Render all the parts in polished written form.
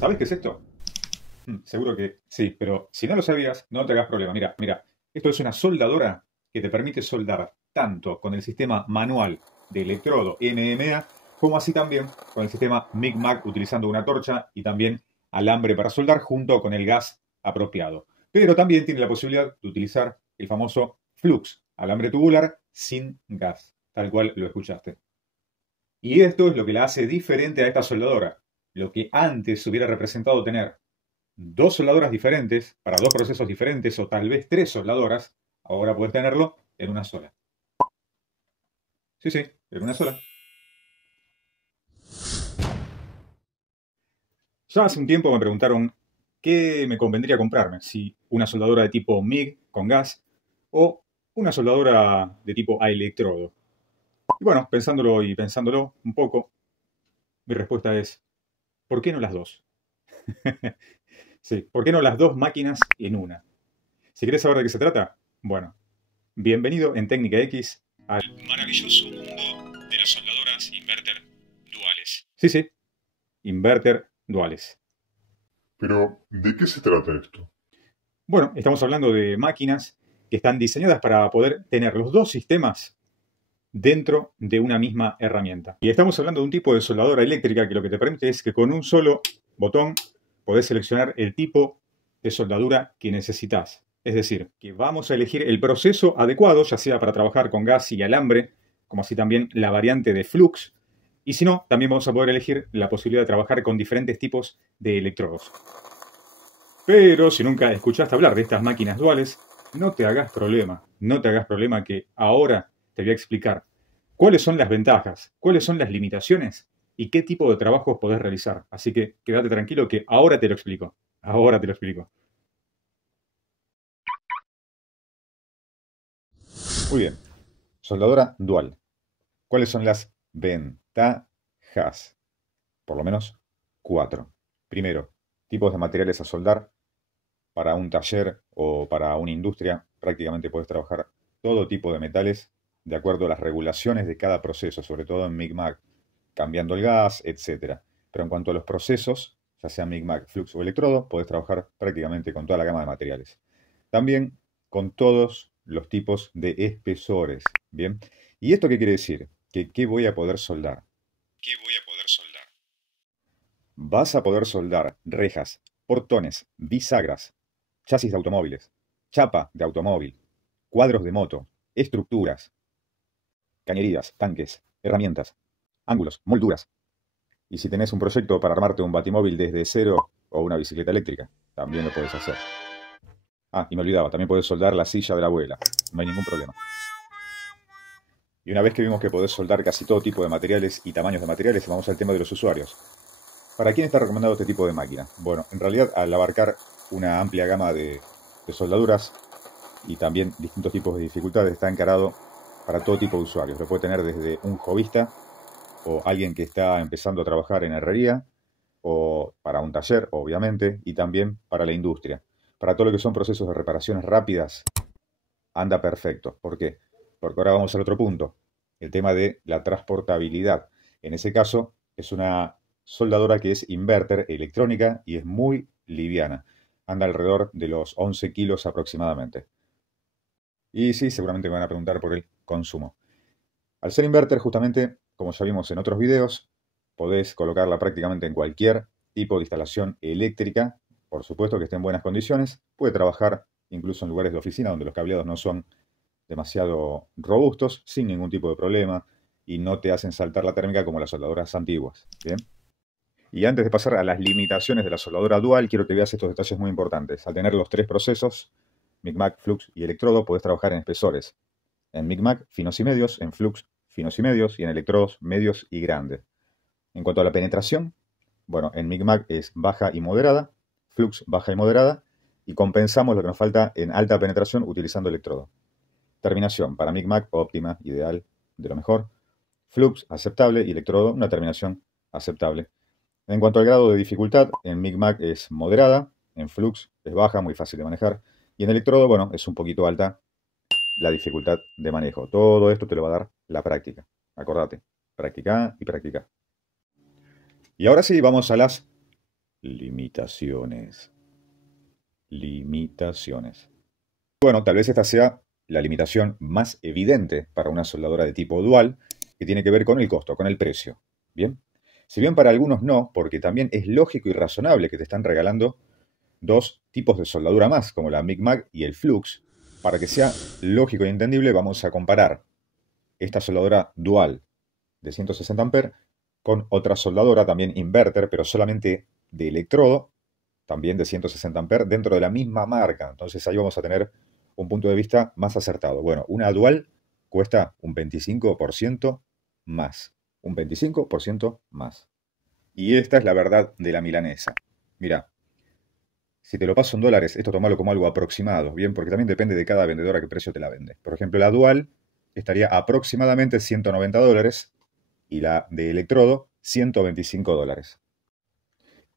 ¿Sabes qué es esto? Seguro que sí, pero si no lo sabías, no te hagas problema. Mira, esto es una soldadora que te permite soldar tanto con el sistema manual de electrodo NMA, como así también con el sistema MIG-MAG utilizando una torcha y también alambre para soldar junto con el gas apropiado. Pero también tiene la posibilidad de utilizar el famoso flux, alambre tubular sin gas, tal cual lo escuchaste. Y esto es lo que la hace diferente a esta soldadora. Lo que antes hubiera representado tener dos soldadoras diferentes para dos procesos diferentes o tal vez tres soldadoras, ahora puedes tenerlo en una sola. Sí, en una sola. Ya hace un tiempo me preguntaron qué me convendría comprarme, si una soldadora de tipo MIG con gas o una soldadora de tipo a electrodo. Y bueno, pensándolo un poco, mi respuesta es, ¿por qué no las dos? Sí, ¿por qué no las dos máquinas en una? Si querés saber de qué se trata, bueno, bienvenido en Técnica X al maravilloso mundo de las soldadoras inverter duales. Sí, inverter duales. Pero, ¿de qué se trata esto? Bueno, estamos hablando de máquinas que están diseñadas para poder tener los dos sistemas dentro de una misma herramienta. Y estamos hablando de un tipo de soldadora eléctrica que lo que te permite es que con un solo botón podés seleccionar el tipo de soldadura que necesitas. Es decir, que vamos a elegir el proceso adecuado, ya sea para trabajar con gas y alambre, como así también la variante de flux, y si no, también vamos a poder elegir la posibilidad de trabajar con diferentes tipos de electrodos. Pero si nunca escuchaste hablar de estas máquinas duales, no te hagas problema que ahora te voy a explicar cuáles son las ventajas, cuáles son las limitaciones y qué tipo de trabajos podés realizar. Así que quédate tranquilo que ahora te lo explico. Ahora te lo explico. Muy bien. Soldadora dual. ¿Cuáles son las ventajas? Por lo menos cuatro. Primero, tipos de materiales a soldar. Para un taller o para una industria, prácticamente puedes trabajar todo tipo de metales de acuerdo a las regulaciones de cada proceso, sobre todo en MIG-MAG, cambiando el gas, etc. Pero en cuanto a los procesos, ya sea MIG-MAG, flux o electrodo, podés trabajar prácticamente con toda la gama de materiales. También con todos los tipos de espesores. ¿Bien? ¿Y esto qué quiere decir? Que ¿qué voy a poder soldar? ¿Qué voy a poder soldar? Vas a poder soldar rejas, portones, bisagras, chasis de automóviles, chapa de automóvil, cuadros de moto, estructuras, cañerías, tanques, herramientas, ángulos, molduras. Y si tenés un proyecto para armarte un batimóvil desde cero o una bicicleta eléctrica, también lo puedes hacer. Ah, y me olvidaba, también podés soldar la silla de la abuela. No hay ningún problema. Y una vez que vimos que podés soldar casi todo tipo de materiales y tamaños de materiales, vamos al tema de los usuarios. ¿Para quién está recomendado este tipo de máquina? Bueno, en realidad al abarcar una amplia gama de soldaduras y también distintos tipos de dificultades, está encarado para todo tipo de usuarios. Lo puede tener desde un hobbyista o alguien que está empezando a trabajar en herrería o para un taller, obviamente, y también para la industria. Para todo lo que son procesos de reparaciones rápidas, anda perfecto. ¿Por qué? Porque ahora vamos al otro punto, el tema de la transportabilidad. En ese caso, es una soldadora que es inverter electrónica y es muy liviana. Anda alrededor de los 11 kilos aproximadamente. Y sí, seguramente me van a preguntar por el consumo. Al ser inverter, justamente, como ya vimos en otros videos, podés colocarla prácticamente en cualquier tipo de instalación eléctrica, por supuesto que esté en buenas condiciones. Puede trabajar incluso en lugares de oficina donde los cableados no son demasiado robustos, sin ningún tipo de problema, y no te hacen saltar la térmica como las soldadoras antiguas. ¿Bien? Y antes de pasar a las limitaciones de la soldadora dual, quiero que veas estos detalles muy importantes. Al tener los tres procesos, MIG-MAG, flux y electrodo, podés trabajar en espesores. En MIG-MAG, finos y medios, en flux, finos y medios, y en electrodos, medios y grandes. En cuanto a la penetración, bueno, en MIG-MAG es baja y moderada, flux baja y moderada, y compensamos lo que nos falta en alta penetración utilizando electrodo. Terminación, para MIG-MAG óptima, ideal, de lo mejor. Flux aceptable y electrodo una terminación aceptable. En cuanto al grado de dificultad, en MIG-MAG es moderada, en flux es baja, muy fácil de manejar, y en electrodo, bueno, es un poquito alta la dificultad de manejo. Todo esto te lo va a dar la práctica. Acordate, practica y practica. Y ahora sí, vamos a las limitaciones. Limitaciones. Bueno, tal vez esta sea la limitación más evidente para una soldadura de tipo dual, que tiene que ver con el costo, con el precio. Bien, si bien para algunos no, porque también es lógico y razonable que te están regalando dos tipos de soldadura más, como la MIG-MAG y el Flux. Para que sea lógico y entendible, vamos a comparar esta soldadura dual de 160 A con otra soldadora, también inverter, pero solamente de electrodo, también de 160 A, dentro de la misma marca. Entonces ahí vamos a tener un punto de vista más acertado. Bueno, una dual cuesta un 25% más. Un 25% más. Y esta es la verdad de la milanesa. Mira, si te lo paso en dólares, esto tomalo como algo aproximado, ¿bien? Porque también depende de cada vendedor a qué precio te la vende. Por ejemplo, la dual estaría aproximadamente $190 y la de electrodo $125.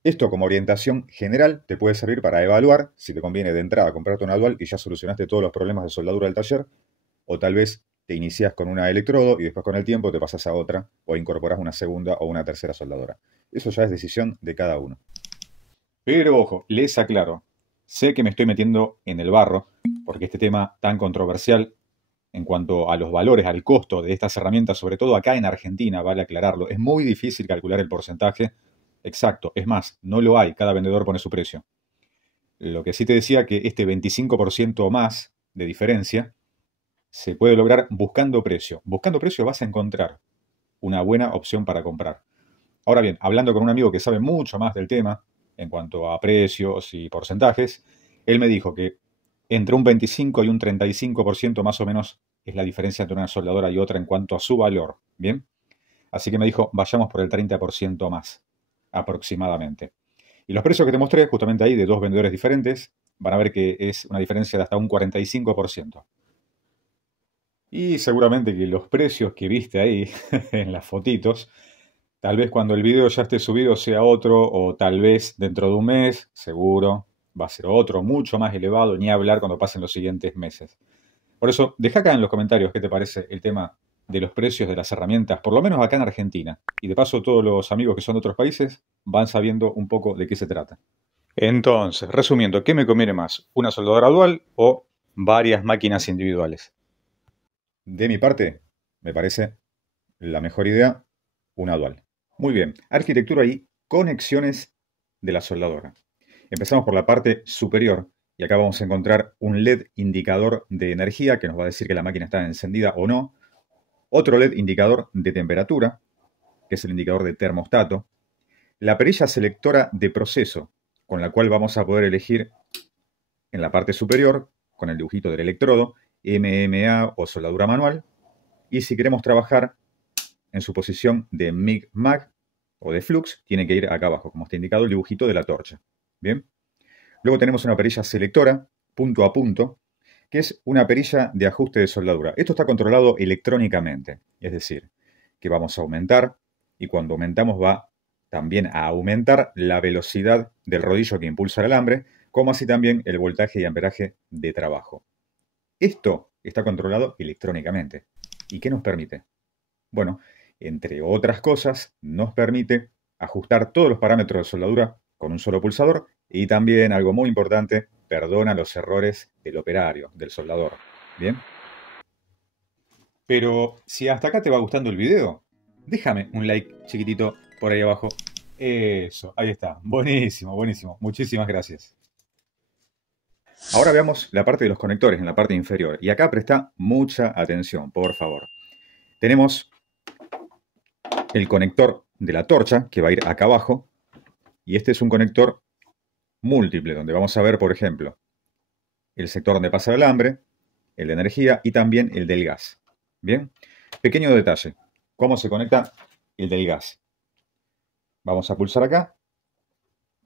Esto como orientación general te puede servir para evaluar si te conviene de entrada comprarte una dual y ya solucionaste todos los problemas de soldadura del taller, o tal vez te inicias con una electrodo y después con el tiempo te pasas a otra o incorporas una segunda o una tercera soldadora. Eso ya es decisión de cada uno. Pero ojo, les aclaro, sé que me estoy metiendo en el barro porque este tema tan controversial en cuanto a los valores, al costo de estas herramientas, sobre todo acá en Argentina, vale aclararlo, es muy difícil calcular el porcentaje exacto. Es más, no lo hay, cada vendedor pone su precio. Lo que sí te decía que este 25% más de diferencia se puede lograr buscando precio. Buscando precio vas a encontrar una buena opción para comprar. Ahora bien, hablando con un amigo que sabe mucho más del tema en cuanto a precios y porcentajes, él me dijo que entre un 25 y un 35% más o menos es la diferencia entre una soldadora y otra en cuanto a su valor. ¿Bien? Así que me dijo, vayamos por el 30% más, aproximadamente. Y los precios que te mostré, justamente ahí, de dos vendedores diferentes, van a ver que es una diferencia de hasta un 45%. Y seguramente que los precios que viste ahí en las fotitos, tal vez cuando el video ya esté subido sea otro, o tal vez dentro de un mes, seguro, va a ser otro, mucho más elevado, ni hablar cuando pasen los siguientes meses. Por eso, deja acá en los comentarios qué te parece el tema de los precios de las herramientas, por lo menos acá en Argentina. Y de paso, todos los amigos que son de otros países van sabiendo un poco de qué se trata. Entonces, resumiendo, ¿qué me conviene más? ¿Una soldadora dual o varias máquinas individuales? De mi parte, me parece la mejor idea una dual. Muy bien, arquitectura y conexiones de la soldadora. Empezamos por la parte superior y acá vamos a encontrar un LED indicador de energía que nos va a decir que la máquina está encendida o no. Otro LED indicador de temperatura, que es el indicador de termostato. La perilla selectora de proceso, con la cual vamos a poder elegir en la parte superior, con el dibujito del electrodo, MMA o soldadura manual. Y si queremos trabajar en su posición de MIG-MAG o de Flux, tiene que ir acá abajo, como está indicado el dibujito de la torcha. Bien. Luego tenemos una perilla selectora, punto a punto, que es una perilla de ajuste de soldadura. Esto está controlado electrónicamente, es decir, que vamos a aumentar y cuando aumentamos va también a aumentar la velocidad del rodillo que impulsa el alambre, como así también el voltaje y amperaje de trabajo. Esto está controlado electrónicamente. ¿Y qué nos permite? Bueno, entre otras cosas, nos permite ajustar todos los parámetros de soldadura con un solo pulsador y también, algo muy importante, perdona los errores del operario, del soldador. ¿Bien? Pero si hasta acá te va gustando el video, déjame un like chiquitito por ahí abajo. Eso, ahí está. Buenísimo, buenísimo. Muchísimas gracias. Ahora veamos la parte de los conectores en la parte inferior. Y acá presta mucha atención, por favor. Tenemos el conector de la torcha, que va a ir acá abajo. Y este es un conector múltiple, donde vamos a ver, por ejemplo, el sector donde pasa el alambre, el de energía y también el del gas. Bien, pequeño detalle. ¿Cómo se conecta el del gas? Vamos a pulsar acá,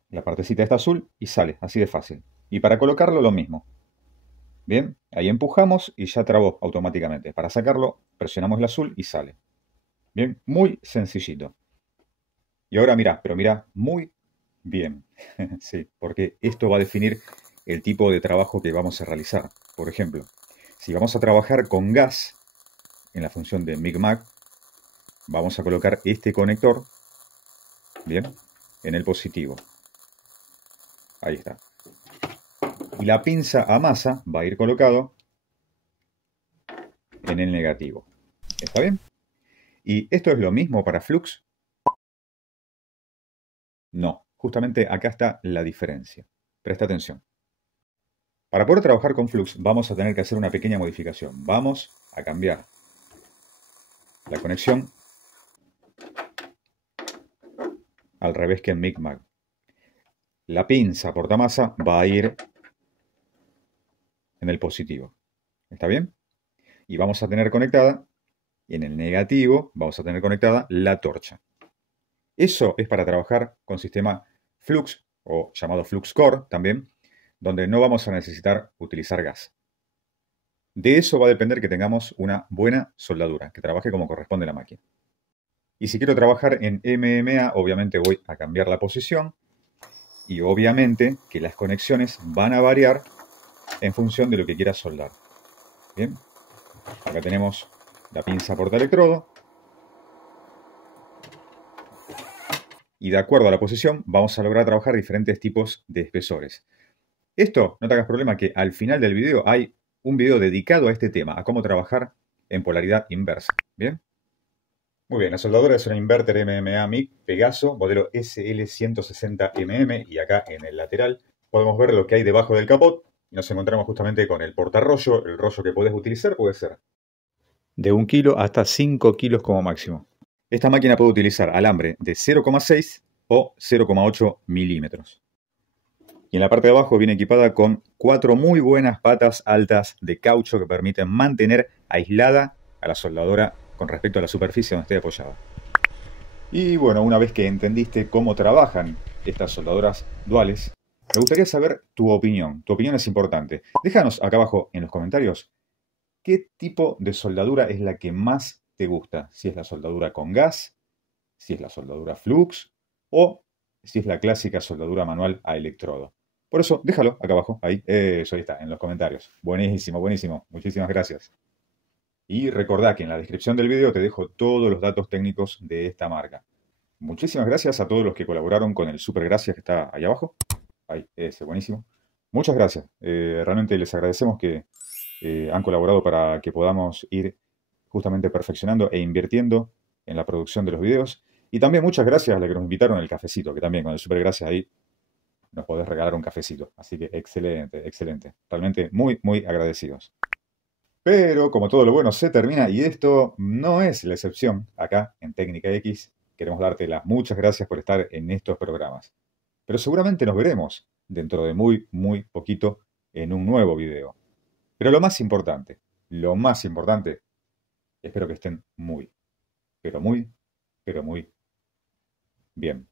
la partecita está azul y sale, así de fácil. Y para colocarlo lo mismo. Bien, ahí empujamos y ya trabó automáticamente. Para sacarlo, presionamos el azul y sale. Bien, muy sencillito. Y ahora mirá, pero mirá, muy bien. Sí, porque esto va a definir el tipo de trabajo que vamos a realizar. Por ejemplo, si vamos a trabajar con gas en la función de MIG-MAG, vamos a colocar este conector Bien, en el positivo. Ahí está. Y la pinza a masa va a ir colocado en el negativo. ¿Está bien? ¿Y esto es lo mismo para flux? No, justamente acá está la diferencia. Presta atención. Para poder trabajar con flux vamos a tener que hacer una pequeña modificación. Vamos a cambiar la conexión al revés que en Micmac. La pinza portamasa va a ir en el positivo. ¿Está bien? Y vamos a tener conectada, en el negativo, vamos a tener conectada la torcha. Eso es para trabajar con sistema flux, o llamado flux core también, donde no vamos a necesitar utilizar gas. De eso va a depender que tengamos una buena soldadura, que trabaje como corresponde la máquina. Y si quiero trabajar en MMA, obviamente voy a cambiar la posición y obviamente que las conexiones van a variar en función de lo que quiera soldar. Bien, acá tenemos la pinza portaelectrodo y de acuerdo a la posición vamos a lograr trabajar diferentes tipos de espesores. Esto, no te hagas problema que al final del video hay un video dedicado a este tema, a cómo trabajar en polaridad inversa. ¿Bien? Muy bien, la soldadura es una inverter MMA MIG Pegaso, modelo SL160mm, y acá en el lateral podemos ver lo que hay debajo del capot y nos encontramos justamente con el portarrollo. El rollo que podés utilizar puede ser de 1 kilo hasta 5 kilos como máximo. Esta máquina puede utilizar alambre de 0,6 o 0,8 milímetros. Y en la parte de abajo viene equipada con 4 muy buenas patas altas de caucho que permiten mantener aislada a la soldadora con respecto a la superficie donde esté apoyada. Y bueno, una vez que entendiste cómo trabajan estas soldadoras duales, me gustaría saber tu opinión. Tu opinión es importante. Déjanos acá abajo en los comentarios qué tipo de soldadura es la que más te gusta. Si es la soldadura con gas, si es la soldadura flux o si es la clásica soldadura manual a electrodo. Por eso, déjalo acá abajo, ahí, eso ahí está, en los comentarios. Buenísimo, buenísimo. Muchísimas gracias. Y recordá que en la descripción del video te dejo todos los datos técnicos de esta marca. Muchísimas gracias a todos los que colaboraron con el super gracias que está ahí abajo. Ahí, ese, buenísimo. Muchas gracias. Realmente les agradecemos que han colaborado para que podamos ir justamente perfeccionando e invirtiendo en la producción de los videos. Y también muchas gracias a los que nos invitaron el cafecito, que también con el super gracias ahí nos podés regalar un cafecito. Así que excelente, excelente. Realmente muy, muy agradecidos. Pero como todo lo bueno se termina, y esto no es la excepción, acá en Técnica X queremos darte las muchas gracias por estar en estos programas. Pero seguramente nos veremos dentro de muy, muy poquito en un nuevo video. Pero lo más importante, espero que estén muy, pero muy bien.